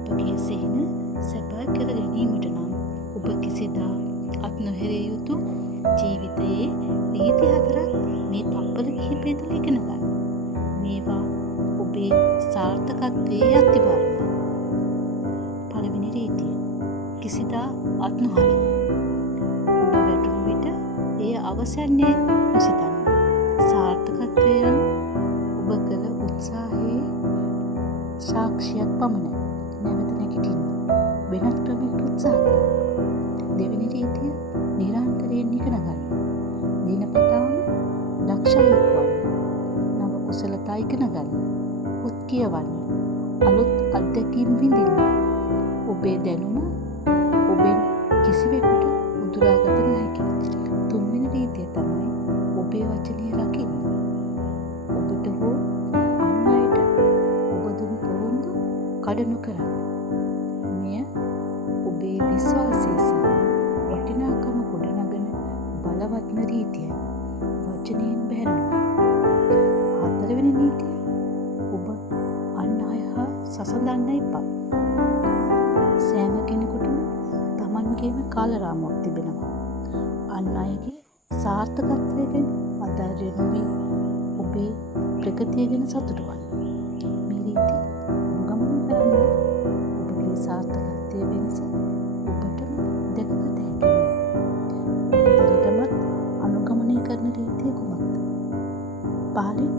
ඔබගේ සිහින සැප කර ගැනීමට නම් ඔබ කිසිදා අත් නොහැරිය යුතු ජීවිතයේ රීති 4ක් මේ තප්පර කිහිපයේදී ඉගෙන ගන්න. මේවා ඔබේ සාර්ථකත්වයේ අත්‍යවශ්‍යයි. පළවෙනි රීතිය. කිසිදා අත් නොහරින්න. ඔබ වැටුණු විට එය අවසන්නේ නොසිතන්න. සාර්ථකත්වය ඔබ කළ උත්සාහයේ සාක්ෂියක් පමණයි. නැවත නැගිටින්න. වෙනත් ක්‍රමයකට උත්සාහ කරන්න. දෙවෙනි රීතිය නිරන්තරයෙන් ඉගෙන ගන්න. දිනපතාම දක්ෂයෙක් වන්න. නව කුසලතා ඉගෙන ගන්න. පොත් කියවන්න. අලුත් අත්දැකීම් විඳින්න. ඔබේ දැනුම ඔබෙන් කිසිවෙකුට උදුරාගත නොහැකි. තුන්වෙනි රීතිය තමයි ඔබේ වචනය රකින්න. ඔබට හෝ අන් අයට ඔබ දුන් පොරොන්දු කඩ නොකරන්න. මෙය ඔබේ විශ්වාසය සහ වටිනාකම ගොඩනගන බලවත්ම රීතියයි. වචනයෙන් බැහැරෙනවා. හතරවෙනි නීතිය. ඔබ අන් අය හා සසඳන්න එපා. සෑම කෙනෙකුටම තමන්ගේම කාලරාමුවක් තිබෙනවා. අන් අයගේ සාර්ථකත්වය ගැන අදාළය නොවී ඔබේ ප්‍රගතිය ගැන සතුටු වන්න. මේ රීතිය අනුගමනය කරන්න ඔබගේ සාර්ථකත්වයේ වෙනස ඔබටම දැකගත හැකි වෙනවා. ඔබ දැනටමත් අනුගමනය කරන රීතිය කුමක්ද? පහලින්